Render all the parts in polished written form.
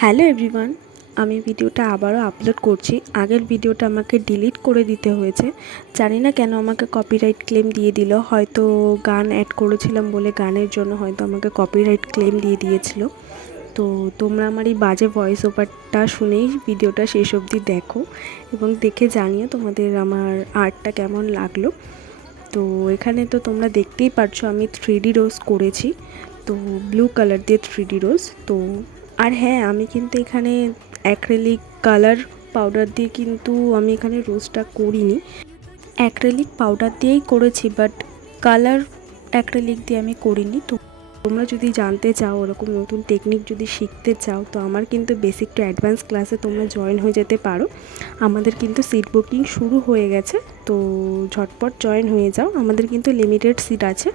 Hello everyone, আমি ভিডিওটা আবারও আপলোড করছি। আগের ভিডিওটা আমাকে ডিলিট করে দিতে হয়েছে, জানি না কেন আমাকে কপিরাইট ক্লেম দিয়ে দিল। হয়তো গান অ্যাড করেছিলাম বলে গানের জন্য হয়তো আমাকে কপিরাইট ক্লেম দিয়ে দিয়েছিল। তো তোমরা আমার এই বাজে ভয়েস ওভারটা শুনেই ভিডিওটা শেষ অবধি দেখো এবং দেখে জানিও তোমাদের আমার আর্টটা কেমন লাগলো। তো এখানে তো তোমরা দেখতেই পারছো আমি 3D রোজ করেছি, তো ব্লু কালার দিয়ে 3D রোজ। তো আর হ্যাঁ, আমি কিন্তু এখানে অ্যাক্রিলিক কালার পাউডার দিয়ে কিন্তু আমি এখানে রোজটা করিনি, অ্যাক্রিলিক পাউডার দিয়েই করেছি, বাট কালার অ্যাক্রিলিক দিয়ে আমি করিনি। তো তোমরা যদি জানতে চাও ওরকম নতুন টেকনিক যদি শিখতে চাও, তো আমার কিন্তু বেসিক টু অ্যাডভান্স ক্লাসে তোমরা জয়েন হয়ে যেতে পারো। আমাদের কিন্তু সিট বুকিং শুরু হয়ে গেছে, তো ঝটপট জয়েন হয়ে যাও। আমাদের কিন্তু লিমিটেড সিট আছে।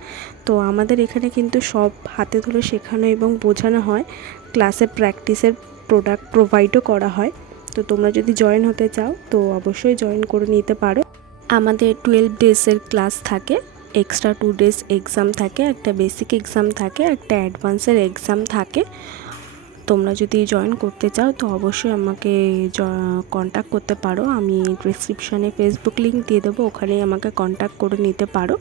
তো আমাদের এখানে কিন্তু সব হাতে ধরে শেখানো এবং বোঝানো হয়, ক্লাসে প্র্যাকটিসের প্রোডাক্ট প্রোভাইডও করা হয়। তো তোমরা যদি জয়েন হতে চাও তো অবশ্যই জয়েন করে নিতে পারো। আমাদের 12 ডেজের ক্লাস থাকে, এক্সট্রা 2 ডেজ এক্সাম থাকে, একটা বেসিক এক্সাম থাকে, একটা অ্যাডভান্সের এক্সাম থাকে। তোমরা যদি জয়েন করতে চাও তো অবশ্যই আমাকে কন্ট্যাক্ট করতে পারো। আমি ডিসক্রিপশানে ফেসবুক লিঙ্ক দিয়ে দেবো, ওখানেই আমাকে কন্ট্যাক্ট করে নিতে পারো।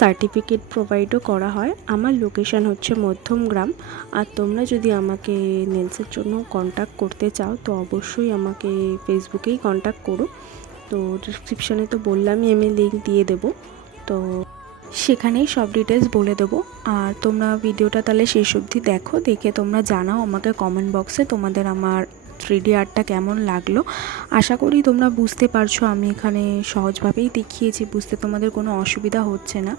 সার্টিফিকেট প্রোভাইডও করা হয়। আমার লোকেশান হচ্ছে মধ্যমগ্রাম। আর তোমরা যদি আমাকে নেলসের জন্য কন্ট্যাক্ট করতে চাও তো অবশ্যই আমাকে ফেসবুকেই কন্ট্যাক্ট করো। তো ডিসক্রিপশানে তো বললামই, আমি লিঙ্ক দিয়ে দেবো, তো সেখানেই সব ডিটেলস বলে দেবো। আর তোমরা ভিডিওটা তাহলে শেষ অবধি দেখো, দেখে তোমরা জানাও আমাকে কমেন্ট বক্সে তোমাদের আমার 3D আর্টটা কেমন লাগলো। আশা করি তোমরা বুঝতে পারছো, আমি এখানে সহজভাবেই দেখিয়েছি, বুঝতে তোমাদের কোনো অসুবিধা হচ্ছে না।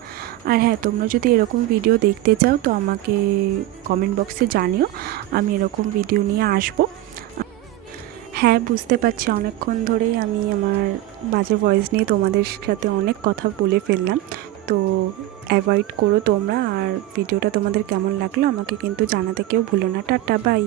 আর হ্যাঁ, তোমরা যদি এরকম ভিডিও দেখতে চাও তো আমাকে কমেন্ট বক্সে জানিও, আমি এরকম ভিডিও নিয়ে আসবো। হ্যাঁ, বুঝতে পারছি অনেকক্ষণ ধরেই আমি আমার বাজে ভয়েস নিয়ে তোমাদের সাথে অনেক কথা বলে ফেললাম। তো অ্যাভয়েড করো তোমরা। আর ভিডিওটা তোমাদের কেমন লাগলো আমাকে কিন্তু জানাতে কেউ ভুলো না। Tata, by.